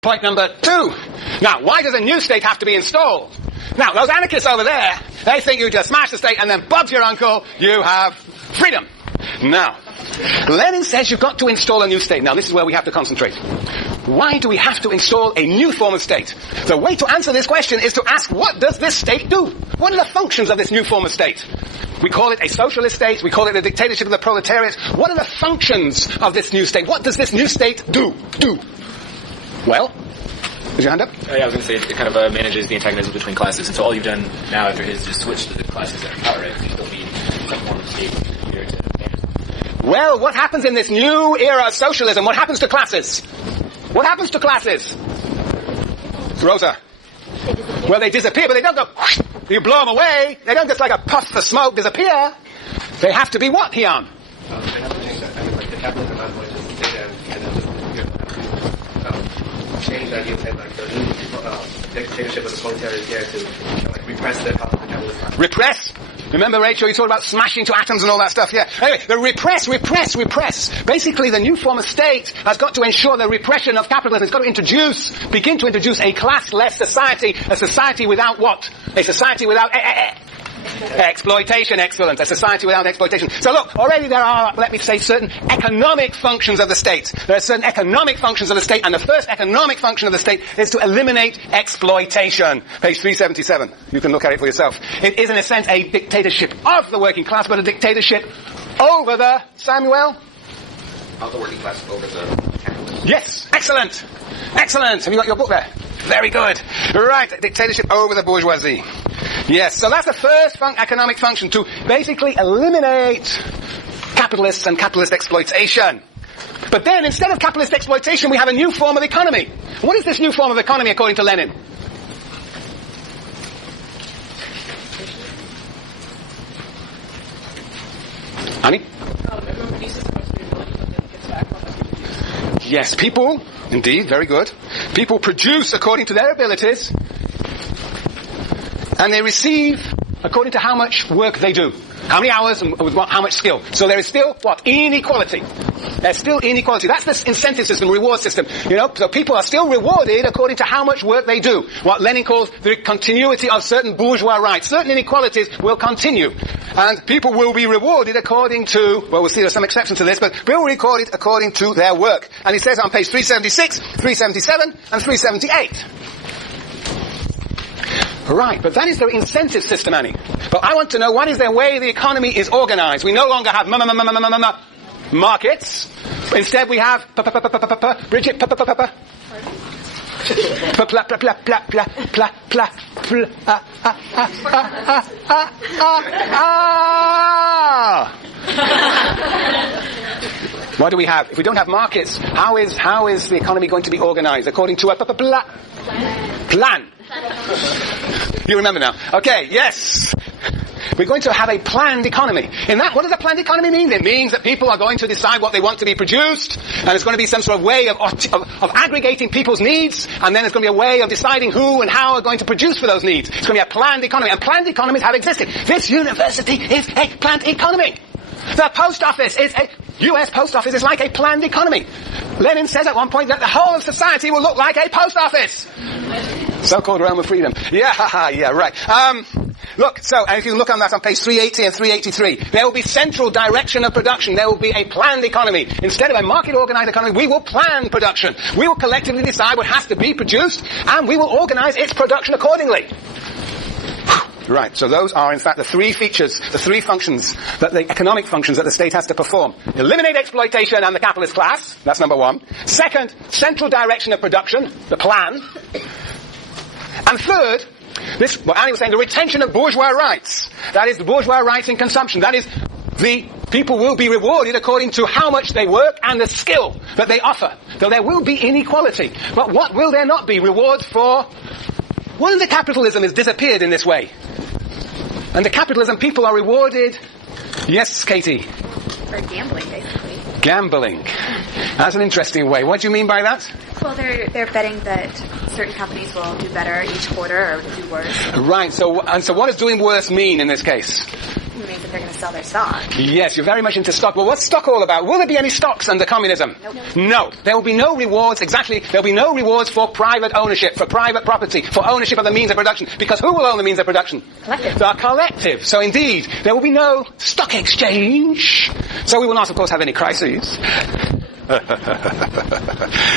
Point number 2. Now, why does a new state have to be installed? Now, those anarchists over there, they think you just smash the state and then Bob's your uncle, you have freedom. Now, Lenin says you've got to install a new state. Now, this is where we have to concentrate. Why do we have to install a new form of state? The way to answer this question is to ask, what does this state do? What are the functions of this new form of state? We call it a socialist state. We call it a dictatorship of the proletariat. What are the functions of this new state? What does this new state do? Well, is your hand up? Yeah, I was going to say it kind of manages the antagonism between classes. And so all you've done now after his is just switch to the classes that are in power, right? You still need some form of state here to manage. Well, what happens in this new era of socialism? What happens to classes? What happens to classes? Rosa? Well, they disappear, but they don't go, whoosh, you blow them away. They don't just like a puff of smoke disappear. They have to be what, Hian? They have to change that. I mean, like the capitalism envoy just data and change that. You say like the dictatorship of the proletariat here to like repress the capitalist. Repress? Remember, Rachel, you talked about smashing to atoms and all that stuff, yeah? Anyway, the repress. Basically, the new form of state has got to ensure the repression of capitalism. It's got to begin to introduce a class-less society, a society without what? A society without exploitation. Excellent. A society without exploitation. So look, already there are, let me say, certain economic functions of the state. There are certain economic functions of the state, and the first economic function of the state is to eliminate exploitation. Page 377. You can look at it for yourself. It is, in a sense, a dictatorship of the working class, but a dictatorship over the, Samuel? Of the working class over the capitalists. Yes. Excellent. Have you got your book there? Very good. Right. Dictatorship over the bourgeoisie. Yes. So that's the first economic function, to basically eliminate capitalists and capitalist exploitation. But then, instead of capitalist exploitation, we have a new form of economy. What is this new form of economy according to Lenin? Annie? Yes, people, indeed, very good. People produce according to their abilities, and they receive according to how much work they do. How many hours and with how much skill. So there is still, what? Inequality. There's still inequality. That's the incentive system, reward system. So people are still rewarded according to how much work they do. What Lenin calls the continuity of certain bourgeois rights. Certain inequalities will continue. And people will be rewarded according to, well, we'll see there's some exceptions to this, but will be recorded according to their work. And he says on page 376, 377, and 378. Right, but that is their incentive system, Annie. But I want to know, what is the way the economy is organized? We no longer have markets. Instead we have Bridget What do we have? If we don't have markets, how is the economy going to be organized? According to a plan. You remember now. Okay, yes. We're going to have a planned economy. In that, what does a planned economy mean? It means that people are going to decide what they want to be produced, and it's going to be some sort of way of aggregating people's needs, and then there's going to be a way of deciding who and how are going to produce for those needs. It's going to be a planned economy, and planned economies have existed. This university is a planned economy. The post office is U.S. post office is like a planned economy. Lenin says at one point that the whole of society will look like a post office. So-called realm of freedom. Yeah, right. Look, so, and if you look on that on page 380 and 383, there will be central direction of production. There will be a planned economy. Instead of a market-organized economy, we will plan production. We will collectively decide what has to be produced, and we will organize its production accordingly. Right, so those are in fact the three features, the three functions, the economic functions that the state has to perform. Eliminate exploitation and the capitalist class, that's number one. Second, central direction of production, the plan. And third, what Annie was saying, the retention of bourgeois rights. That is the bourgeois rights in consumption. That is, the people will be rewarded according to how much they work and the skill that they offer. Though there will be inequality. But what will there not be? Rewards for... Well, the capitalism has disappeared in this way. And the capitalism people are rewarded... Yes, Katie? For gambling, basically. Gambling. That's an interesting way. What do you mean by that? Well, they're betting that certain companies will do better each quarter or do worse. Right. So what does doing worse mean in this case? means that they're going to sell their stock. Yes, you're very much into stock. Well, what's stock all about? Will there be any stocks under communism? Nope. No. There will be no rewards, exactly. There will be no rewards for private ownership, for private property, for ownership of the means of production. Because who will own the means of production? Collective. The collective. So indeed, there will be no stock exchange. So we will not, of course, have any crises.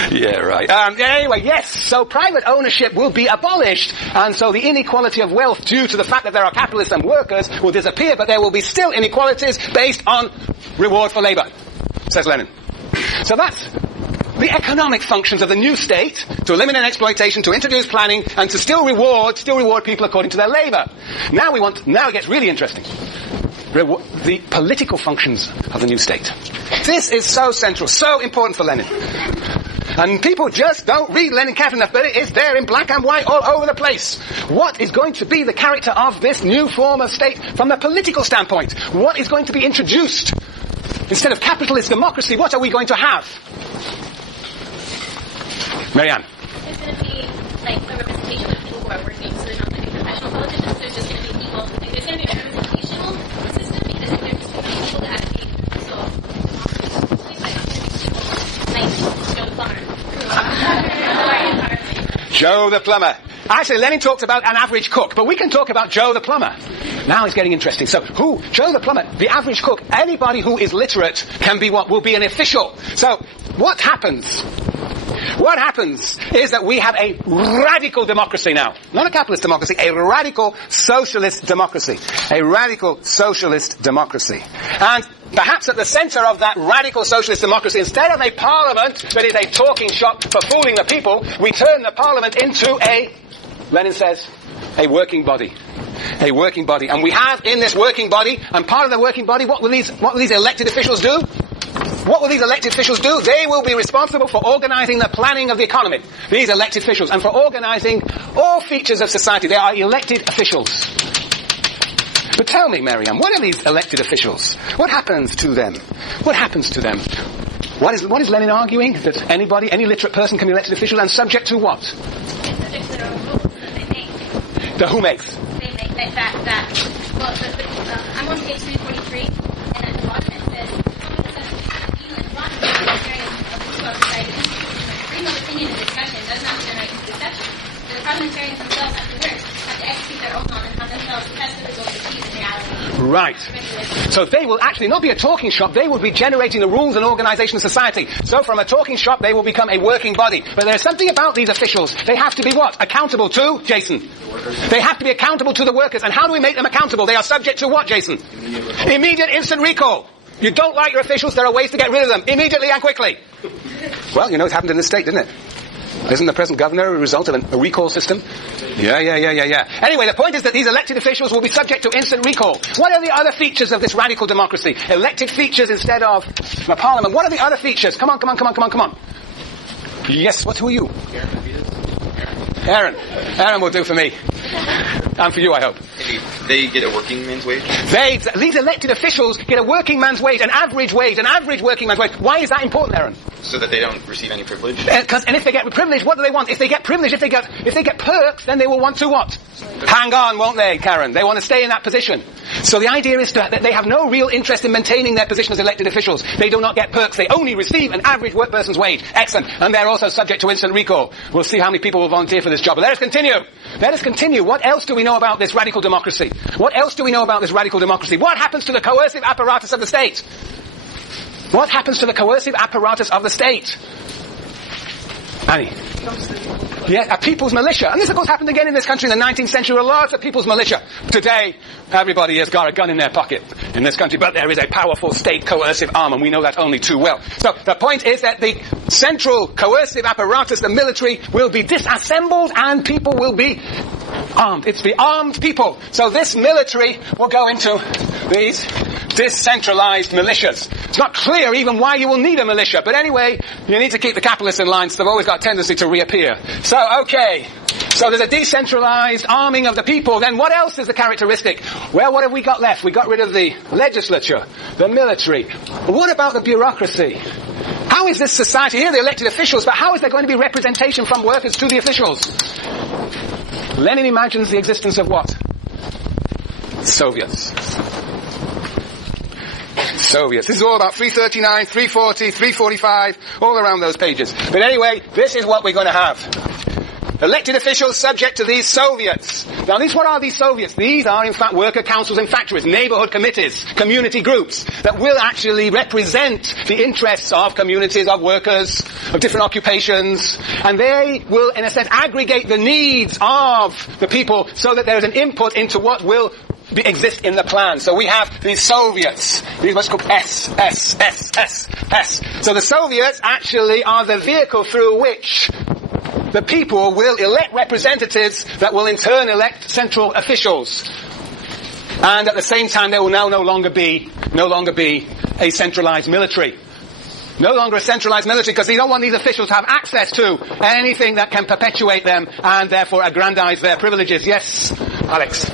Yeah, right. Anyway, yes, so private ownership will be abolished, and so the inequality of wealth due to the fact that there are capitalists and workers will disappear, but there will be still inequalities based on reward for labor, says Lenin. So that's the economic functions of the new state, to eliminate exploitation, to introduce planning, and to still reward people according to their labor. Now it gets really interesting. The political functions of the new state. This is so central, so important for Lenin. And people just don't read Lenin carefully enough, but it is there in black and white all over the place. What is going to be the character of this new form of state from the political standpoint? What is going to be introduced? Instead of capitalist democracy, what are we going to have? Marianne. There's going to be like a representation of people who are working, so they're not going to be professional politicians, there's just going to be people. There's going to be a representational system because there's going to be people that advocate so like Joe the plumber. Actually, Lenin talked about an average cook, but we can talk about Joe the plumber. Now it's getting interesting. So Joe the plumber, the average cook, anybody who is literate can be what? Will be an official. So what happens? What happens is that we have a radical democracy now. Not a capitalist democracy, a radical socialist democracy. A radical socialist democracy. And perhaps at the center of that radical socialist democracy, instead of a parliament that is a talking shop for fooling the people, we turn the parliament into Lenin says, a working body. A working body. And we have in this working body, and part of the working body, what will these elected officials do? What will these elected officials do? They will be responsible for organizing the planning of the economy. These elected officials. And for organizing all features of society. They are elected officials. But tell me, Miriam, what are these elected officials? What happens to them? What happens to them? What is Lenin arguing? That any literate person can be elected official and subject to what? subject to their own rules that they make. The who makes? They make I'm on page 343, and at the bottom it says, freedom of opinion and discussion does not generate deception. The parliamentarians themselves have to work, have to execute their own law, and have themselves test the results achieved in reality. Right. So they will actually not be a talking shop, they will be generating the rules and organization of society. So from a talking shop, they will become a working body. But there's something about these officials. They have to be what? Accountable to, Jason? They have to be accountable to the workers. And how do we make them accountable? They are subject to what, Jason? Immediate instant recall. You don't like your officials, there are ways to get rid of them. Immediately and quickly. Well, you know it happened in the state, didn't it? Isn't the present governor a result of a recall system? Yeah. Anyway, the point is that these elected officials will be subject to instant recall. What are the other features of this radical democracy? Elected features instead of a parliament. What are the other features? Come on. Yes, who are you? Aaron. Aaron will do for me. And for you, I hope. They get a working man's wage? These elected officials get a working man's wage, an average working man's wage. Why is that important, Aaron? So that they don't receive any privilege? And if they get privilege, what do they want? If they get privilege, if they get perks, then they will want to what? Hang on, won't they, Karen? They want to stay in that position. So the idea is that they have no real interest in maintaining their position as elected officials. They do not get perks. They only receive an average work person's wage. Excellent. And they're also subject to instant recall. We'll see how many people will volunteer for this job. But let us continue. What else do we know about this radical democracy? What happens to the coercive apparatus of the state? Annie? Yeah, a people's militia. And this, of course, happened again in this country in the 19th century. A lot of people's militia. Today, everybody has got a gun in their pocket in this country, but there is a powerful state coercive arm, and we know that only too well. So the point is that the central coercive apparatus, the military, will be disassembled and people will be armed. It's the armed people. So this military will go into these decentralized militias. It's not clear even why you will need a militia, but anyway, you need to keep the capitalists in line, so they've always got a tendency to reappear. So there's a decentralized arming of the people. Then what else is the characteristic? Well, what have we got left? We got rid of the legislature, the military. What about the bureaucracy? How is this society, here the elected officials, but how is there going to be representation from workers to the officials? Lenin imagines the existence of what? Soviets. Soviets. This is all about 339, 340, 345, all around those pages. But anyway, this is what we're going to have. Elected officials subject to these Soviets. Now, what are these Soviets? These are, in fact, worker councils in factories, neighborhood committees, community groups that will actually represent the interests of communities, of workers, of different occupations. And they will, in a sense, aggregate the needs of the people so that there is an input into what will exist in the plan. So we have these Soviets. These must go S. So the Soviets actually are the vehicle through which the people will elect representatives that will in turn elect central officials. And at the same time, there will now no longer be a centralized military. No longer a centralized military, because they don't want these officials to have access to anything that can perpetuate them and therefore aggrandize their privileges. Yes, Alex.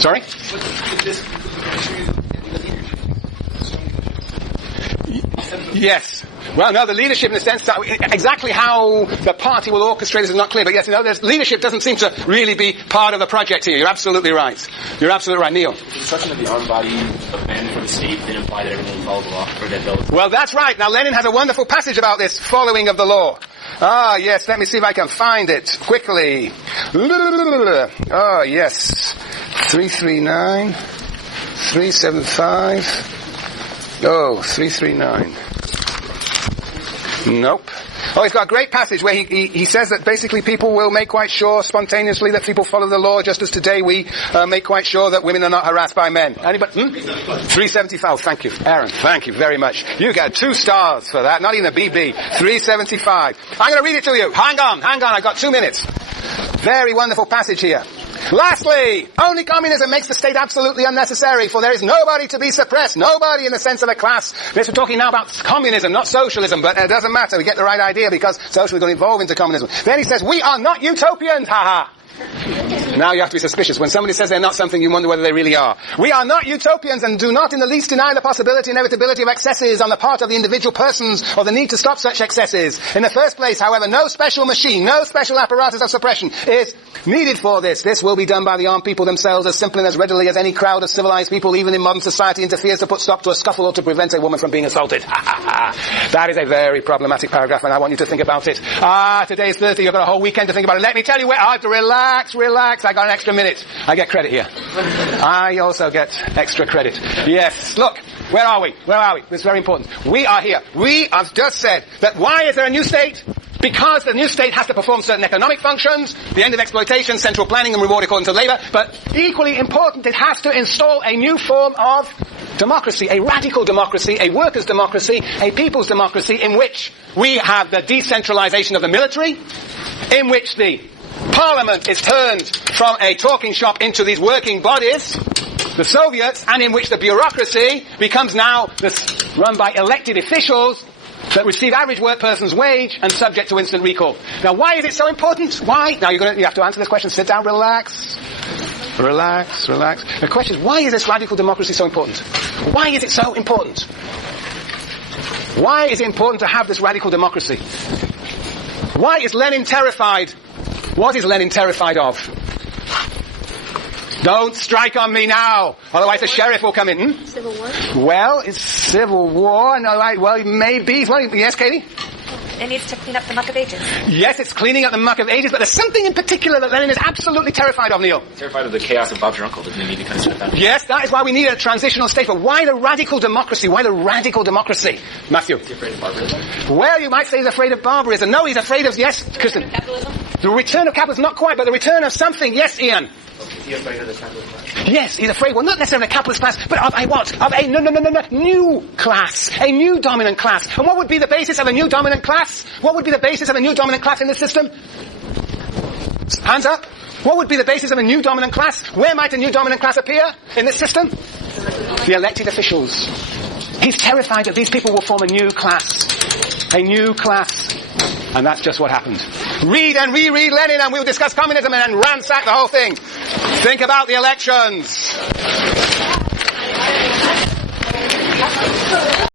Sorry? Yes. Well, no, the leadership in the sense that exactly how the party will orchestrate this is not clear. But yes, there's leadership doesn't seem to really be part of the project here. You're absolutely right. You're absolutely right, Neil. The instruction of the armed body of men from the state didn't imply that everyone would follow the law, or that they'll... Well, that's right. Now, Lenin has a wonderful passage about this following of the law. Ah, yes, let me see if I can find it quickly. Oh, yes. 339, 375. Oh, 339. Nope. Oh, he's got a great passage where he says that basically people will make quite sure spontaneously that people follow the law, just as today we make quite sure that women are not harassed by men. Anybody? 375. Thank you, Aaron. Thank you very much. You get 2 stars for that. Not even a BB. 375. I'm going to read it to you. Hang on. I've got 2 minutes. Very wonderful passage here. Lastly, only communism makes the state absolutely unnecessary, for there is nobody to be suppressed, nobody in the sense of a class. We're talking now about communism, not socialism, but it doesn't matter, we get the right idea because socialism will evolve into communism. Then he says, we are not utopians, haha. Now you have to be suspicious. When somebody says they're not something, you wonder whether they really are. We are not utopians and do not in the least deny the possibility and inevitability of excesses on the part of the individual persons or the need to stop such excesses. In the first place, however, no special machine, no special apparatus of suppression is needed for this. This will be done by the armed people themselves as simply and as readily as any crowd of civilized people, even in modern society, interferes to put stop to a scuffle or to prevent a woman from being assaulted. That is a very problematic paragraph, and I want you to think about it. Today is Thursday, you've got a whole weekend to think about it. Let me tell you where I have to relax. I got an extra minute. I get credit here. I also get extra credit. Yes. Look, where are we? It's very important. We are here. We have just said that why is there a new state? Because the new state has to perform certain economic functions, the end of exploitation, central planning and reward according to labour, but equally important, it has to install a new form of democracy, a radical democracy, a workers' democracy, a people's democracy, in which we have the decentralisation of the military, in which the Parliament is turned from a talking shop into these working bodies, the Soviets, and in which the bureaucracy becomes now run by elected officials that receive average work person's wage and subject to instant recall. Now, why is it so important? Why? Now, you have to answer this question. Sit down, relax. The question is, why is this radical democracy so important? Why is it so important? Why is it important to have this radical democracy? Why is Lenin terrified? What is Lenin terrified of? Don't strike on me now, otherwise the sheriff will come in. Civil war? Well, it's civil war. No, well, maybe. Well, yes, Katie? It needs to clean up the muck of ages. Yes, it's cleaning up the muck of ages, but there's something in particular that Lenin is absolutely terrified of, Neil. Terrified of the chaos of Bob's your uncle. Doesn't he need to kind of step down? Yes, that is why we need a transitional state. But why the radical democracy? Why the radical democracy? Matthew? Is he afraid of barbarism? Well, you might say he's afraid of barbarism. No, he's afraid of, yes, Kristen. Capitalism? The return of capitalism, not quite, but the return of something. Yes, Ian. Is he afraid of the capitalist class? Yes, he's afraid, well, not necessarily of a capitalist class, but of a what? Of a new class. A new dominant class. And what would be the basis of a new dominant class? What would be the basis of a new dominant class in this system? Hands up. What would be the basis of a new dominant class? Where might a new dominant class appear in this system? The elected officials. He's terrified that these people will form a new class. A new class. And that's just what happened. Read and reread Lenin and we'll discuss communism and then ransack the whole thing. Think about the elections.